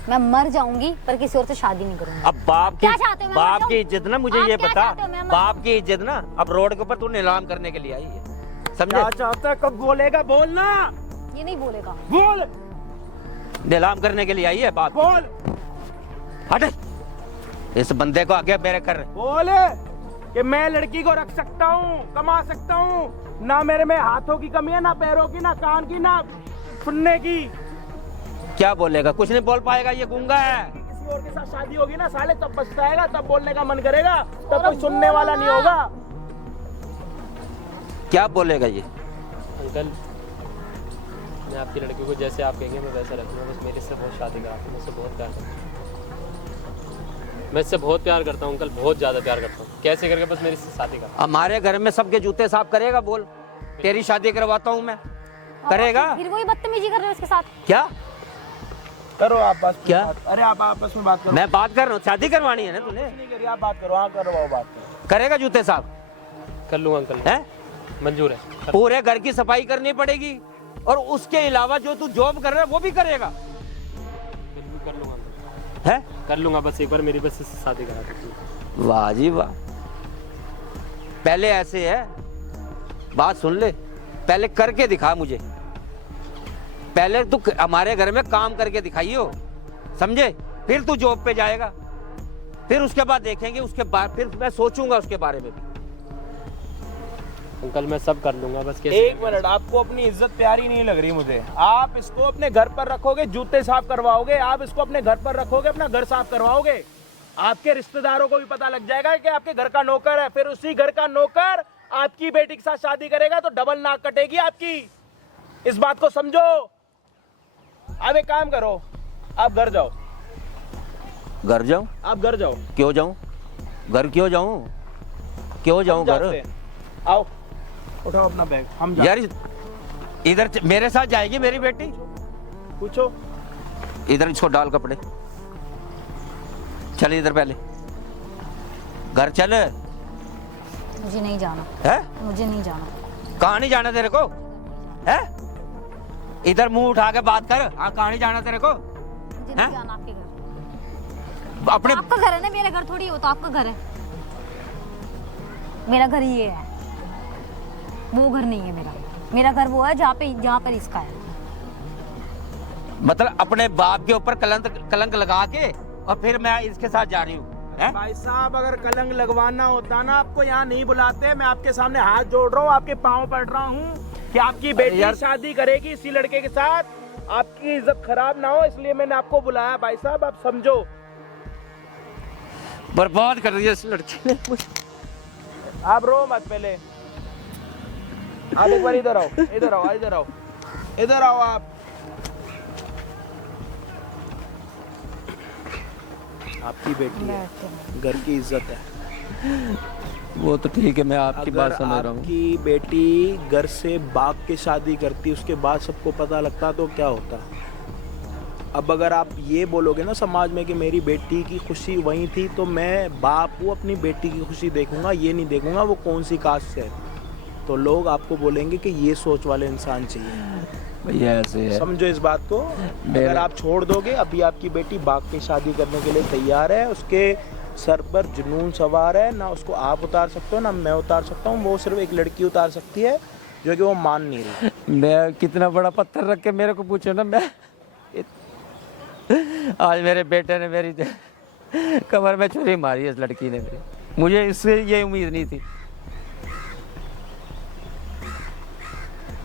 मैं मर जाऊंगी पर किसी और से शादी नहीं करूंगी। अब बाप क्या चाहते हो मैं बाप मर की इज्जत ना, मुझे आप ये क्या बता। चाहते हो मैं मर बाप की इज्जत ना अब रोड के ऊपर तू नीलाम करने के लिए आई है, समझे? क्या चाहता है, कब बोलेगा? बोलना, ये नहीं बोलेगा। बोल, नीलाम करने के लिए आई है बाप। बोल, हट, इस बंदे को आगे मेरे कर। बोल कि मैं लड़की को रख सकता हूँ, कमा सकता हूँ, ना मेरे में हाथों की कमी है, ना पैरों की, ना कान की, ना सुनने की। क्या बोलेगा? कुछ नहीं बोल पाएगा, ये गूंगा है। किसी और के साथ शादी होगी ना साले, तब पछताएगा, तब बोलने का मन करेगा, तब अरे कोई सुनने वाला नहीं होगा। क्या बोलेगा ये? अंकल मैं आपकी लड़की को जैसे आप कहेंगे मैं वैसा रखूँगा, बस मेरे से बहुत शादी करा, मुझसे बहुत प्यार करता हूँ, मैं इससे बहुत प्यार करता हूँ अंकल, बहुत ज़्यादा प्यार करता हूँ। कैसे करके बस मेरी इससे शादी करा। हमारे घर में सबके जूते साफ करेगा? बोल, तेरी शादी करवाता हूँ मैं, करेगा? फिर वही बदतमीजी कर रहे हो इसके साथ। क्या करो आप बस क्या? अरे आप आपस में बात करो। मैं बात कर रहा हूँ, शादी करवानी है ना तूने? नहीं करी, आप बात करो। हाँ करवाओ बात। करेगा जूते साफ? कर लूँगा अंकल, है? मंजूर है। पूरे घर की सफाई करनी पड़ेगी, और उसके अलावा जो तू जॉब कर रहा है वो भी करेगा, बिल्कुल कर लूँगा अंकल, है? कर लूँगा, बस एक बार मेरी बस इससे शादी करा दीजिए। वाह जी वाह। पहले ऐसे है, बात सुन ले, पहले करके दिखा मुझे। पहले तू हमारे घर में काम करके दिखाइयो, समझे? फिर तू जॉब पे जाएगा, फिर उसके बाद देखेंगे, उसके बाद फिर मैं सोचूंगा उसके बारे में भी। अंकल मैं सब कर लूँगा, बस कैसे? एक मिनट, आपको अपनी इज्जत प्यारी नहीं लग रही मुझे। आप इसको अपने घर पर रखोगे, जूते साफ करवाओगे, आप इसको अपने घर पर रखोगे, अपना घर साफ करवाओगे, आपके रिश्तेदारों को भी पता लग जाएगा कि आपके घर का नौकर है, फिर उसी घर का नौकर आपकी बेटी के साथ शादी करेगा तो डबल नाक कटेगी आपकी। इस बात को समझो। अब एक काम करो, आप घर जाओ। घर जाऊं? आप घर जाओ। क्यों जाऊं? घर क्यों जाऊं? क्यों जाऊं घर? जाते हैं। आओ, उठाओ अपना बैग, हम जाते यार इधर मेरे साथ जाएगी मेरी बेटी? हैं। पूछो। इधर इसको डाल कपड़े, चल इधर पहले, घर चल। मुझे नहीं जाना है? मुझे नहीं जाना। कहाँ नहीं जाना तेरे को? है? इधर मुंह उठा के बात कर। हाँ, कहाँ नहीं जाना तेरे को? मुझे हैं? नहीं जाना आपके घर। अपने आपका घर है ना, मेरा घर थोड़ी हो तो आपका घर है। मेरा घर ये है, वो घर नहीं है मेरा। मेरा घर वो है जहाँ पर इसका है। मतलब अपने बाप के ऊपर कलंक लगा के और फिर मैं इसके साथ जा रही हूँ? भाई साहब, अगर कलंक लगवाना होता ना आपको यहाँ नहीं बुलाते। मैं आपके सामने हाथ जोड़ रहा हूँ, आपके पाँव पड़ रहा हूँ कि आपकी बेटी यार, शादी करेगी इसी लड़के के साथ, आपकी इज्जत खराब ना हो, इसलिए मैंने आपको बुलाया। भाई साहब आप समझो। बर्बाद कर दिया इस लड़की ने मुझे। आप रो मत, पहले आप एक बार इधर आओ, इधर आओ, इधर आओ, इधर आओ। आप आपकी बेटी है, घर की इज्जत है। वो तो ठीक है, मैं आपकी बात समझ रहा हूँ। आपकी बेटी घर से भाग के शादी करती, उसके बाद सबको पता लगता तो क्या होता। अब अगर आप ये बोलोगे ना समाज में कि मेरी बेटी की खुशी वहीं थी, तो मैं बाप हूँ, अपनी बेटी की खुशी देखूंगा, ये नहीं देखूंगा वो कौन सी कास्ट से है। तो लोग आपको बोलेंगे कि ये सोच वाले इंसान चाहिए। भैया ऐसे है, समझो इस बात को। अगर आप छोड़ दोगे, अभी आपकी बेटी भाग के शादी करने के लिए तैयार है, उसके सर पर जुनून सवार है, ना उसको आप उतार सकते हो ना मैं उतार सकता हूँ, वो सिर्फ एक लड़की उतार सकती है जो कि वो मान नहीं रही। मैं कितना बड़ा पत्थर रख के मेरे को पूछो ना, मैं आज मेरे बेटे ने मेरी कमर में छुरी मारी, इस लड़की ने मेरी। मुझे इससे ये उम्मीद नहीं थी।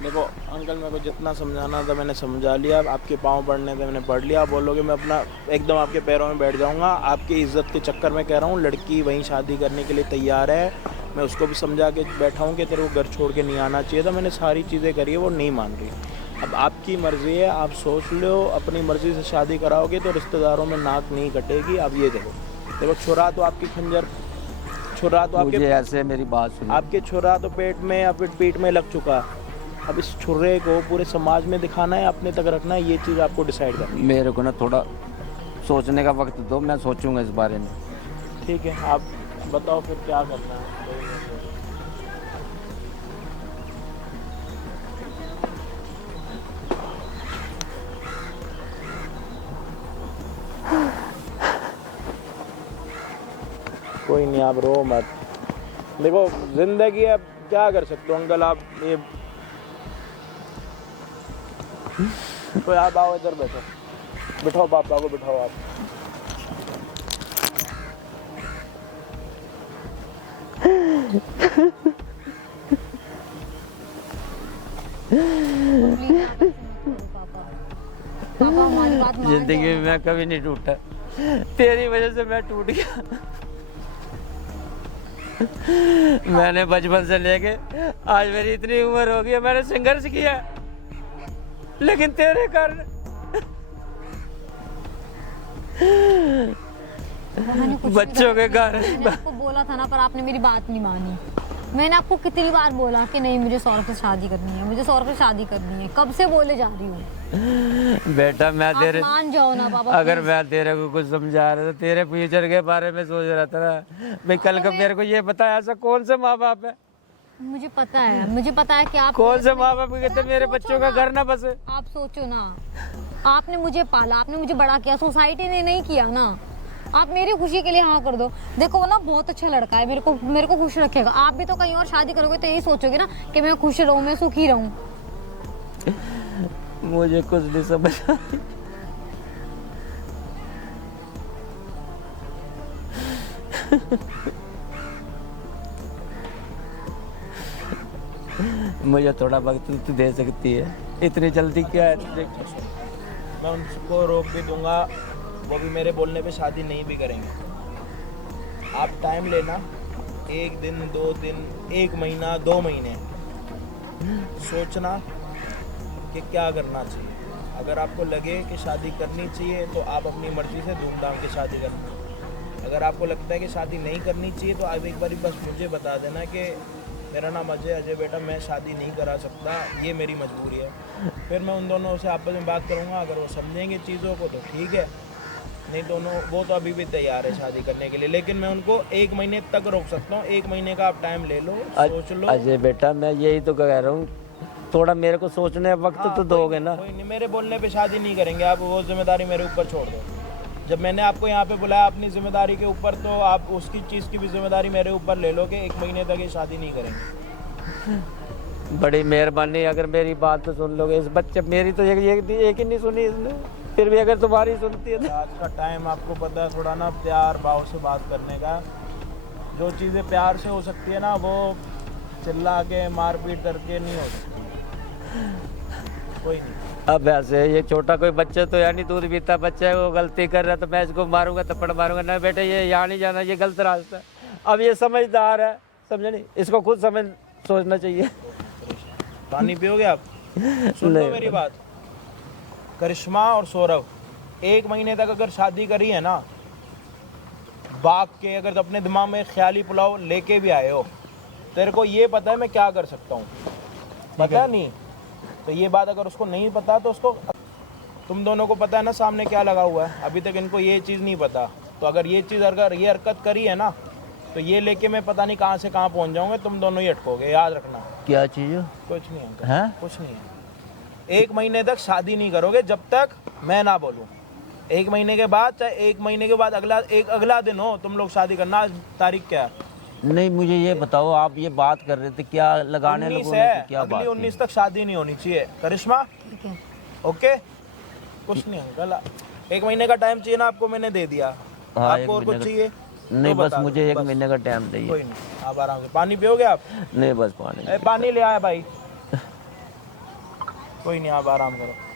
देखो अंकल, मेरे को जितना समझाना था मैंने समझा लिया। आपके पाँव पड़ने थे मैंने पढ़ लिया। आप बोलोगे मैं अपना एकदम आपके पैरों में बैठ जाऊंगा। आपकी इज्जत के चक्कर में कह रहा हूँ, लड़की वहीं शादी करने के लिए तैयार है। मैं उसको भी समझा के बैठा हूँ कि तेरे को घर छोड़ के नहीं आना चाहिए था। मैंने सारी चीज़ें करी है, वो नहीं मान रही। अब आपकी मर्ज़ी है, आप सोच लो। अपनी मर्ज़ी से शादी कराओगे तो रिश्तेदारों में नाक नहीं कटेगी। अब ये देखो छुरा तो आपकी खंजर, छुरा तो मुझे आपके ऐसे मेरी बात सुनो। आपके छुरा तो पेट में या फिर पीठ में लग चुका। अब इस छुरे को पूरे समाज में दिखाना है, अपने तक रखना है, ये चीज़ आपको डिसाइड करनी मेरे को ना थोड़ा सोचने का वक्त दो, मैं सोचूंगा इस बारे में। है। ठीक है, आप बताओ फिर क्या करना है। कोई नहीं, आप रो मत। देखो जिंदगी है, क्या कर सकते हो अंकल। आप ये तो आप आओ इधर बैठो, बिठाओ पापा को, बिठाओ आप। पापा हमारी बात मान जिंदगी जाओ। में मैं कभी नहीं टूटा, तेरी वजह से मैं टूट गया। मैंने बचपन से लेके आज मेरी इतनी उम्र हो गई है, मैंने संघर्ष किया, लेकिन तेरे कारण मैंने कुछ बच्चों के कारण मैंने आपको बोला था ना, पर आपने मेरी बात नहीं मानी। मैंने आपको कितनी बार बोला कि नहीं मुझे सौरभ से शादी करनी है, मुझे सौरभ से शादी करनी है। कब से बोले जा रही हूँ। बेटा मैं आप तेरे मान जाओ ना पापा। अगर मैं तेरे को कुछ समझा रहा था, तेरे फ्यूचर के बारे में सोच रहा था ना, भाई कल का मेरे को ये पता है ऐसा कौन सा माँ बाप है, मुझे पता है कि आप कौन से माँ बाप कहते मेरे बच्चों का घर ना बसे। आप सोचो ना, आपने मुझे पाला, आपने मुझे बड़ा किया, सोसाइटी ने नहीं किया ना। आप मेरी खुशी के लिए हाँ कर दो। देखो ना बहुत अच्छा लड़का है, मेरे को खुश रखेगा। आप भी तो कहीं और शादी करोगे तो यही सोचोगे ना कि मैं खुश रहूं, मैं सुखी रहूं। मुझे कुछ नहीं समझ आई। मुझे थोड़ा वक्त तू दे सकती है, इतनी जल्दी क्या है? मैं उनको रोक भी दूंगा, वो भी मेरे बोलने पे शादी नहीं भी करेंगे। आप टाइम लेना, 1 दिन 2 दिन 1 महीना 2 महीने सोचना कि क्या करना चाहिए। अगर आपको लगे कि शादी करनी चाहिए तो आप अपनी मर्ज़ी से धूमधाम की शादी करना। अगर आपको लगता है कि शादी नहीं करनी चाहिए तो आप एक बार बस मुझे बता देना कि मेरा नाम अजय बेटा, मैं शादी नहीं करा सकता, ये मेरी मजबूरी है। फिर मैं उन दोनों से आपस में बात करूँगा। अगर वो समझेंगे चीज़ों को तो ठीक है, नहीं दोनों वो तो अभी भी तैयार है शादी करने के लिए। लेकिन मैं उनको 1 महीने तक रोक सकता हूँ। 1 महीने का आप टाइम ले लो, सोच लो। अजय बेटा मैं यही तो कह रहा हूँ, थोड़ा मेरे को सोचने वक्त तो दोगे ना। कोई नहीं, मेरे बोलने पे शादी नहीं करेंगे आप, वो जिम्मेदारी मेरे ऊपर छोड़ दो। जब मैंने आपको यहाँ पे बुलाया अपनी जिम्मेदारी के ऊपर, तो आप उसकी चीज़ की भी जिम्मेदारी मेरे ऊपर ले लो कि 1 महीने तक ये शादी नहीं करेंगे। बड़ी मेहरबानी, अगर मेरी बात तो सुन लोगे। इस बच्चे मेरी तो एक ही नहीं सुनी इसने, फिर भी अगर तुम्हारी सुनती है तो। आज का टाइम आपको पता है, थोड़ा ना प्यार भाव से बात करने का। जो चीज़ें प्यार से हो सकती है ना, वो चिल्ला के मारपीट करके नहीं हो सकती। कोई नहीं। अब ऐसे ये छोटा कोई बच्चा तो यानी दूध पीता बच्चा है, वो गलती कर रहा है तो मैं इसको मारूंगा, थप्पड़ मारूंगा ना। बेटे ये यहाँ नहीं जाना, ये गलत रास्ता है। अब ये समझदार है, समझे नहीं, इसको खुद समझ सोचना चाहिए। पानी पियोगे आप? सुन लो मेरी बात। करिश्मा और सौरभ 1 महीने तक अगर शादी करी है ना, भाग के अगर तो अपने दिमाग में ख्याली पुलाव लेके भी आए हो, तेरे को ये पता है मैं क्या कर सकता हूँ, पता नहीं? तो ये बात अगर उसको नहीं पता तो उसको, तुम दोनों को पता है ना सामने क्या लगा हुआ है। अभी तक इनको ये चीज़ नहीं पता। तो अगर ये चीज़ अगर ये हरकत करी है ना, तो ये लेके मैं पता नहीं कहाँ से कहाँ पहुँच जाऊँगा। तुम दोनों ही अटकोगे, याद रखना। क्या चीज़ है? कुछ नहीं अंकल, हैं? कुछ नहीं है। 1 महीने तक शादी नहीं करोगे जब तक मैं ना बोलूँ। 1 महीने के बाद, चाहे 1 महीने के बाद अगला दिन हो, तुम लोग शादी करना। आज तारीख क्या है? नहीं मुझे ये बताओ, आप ये बात कर रहे थे क्या लगाने 19 लगोगे है, तो क्या बात अगली थी? 19 तक शादी नहीं होनी चाहिए। करिश्मा ठीक है। ओके? कुछ नहीं अंकल, 1 महीने का टाइम चाहिए ना आपको, मैंने दे दिया। हाँ, आपको और कुछ चाहिए? नहीं तो बस बता मुझे दो, 1 बस। महीने का टाइम चाहिए। कोई नहीं, आप आराम से। पानी पियोगे आप? नहीं बस पानी। पानी ले आए भाई। कोई नहीं, आप आराम करो।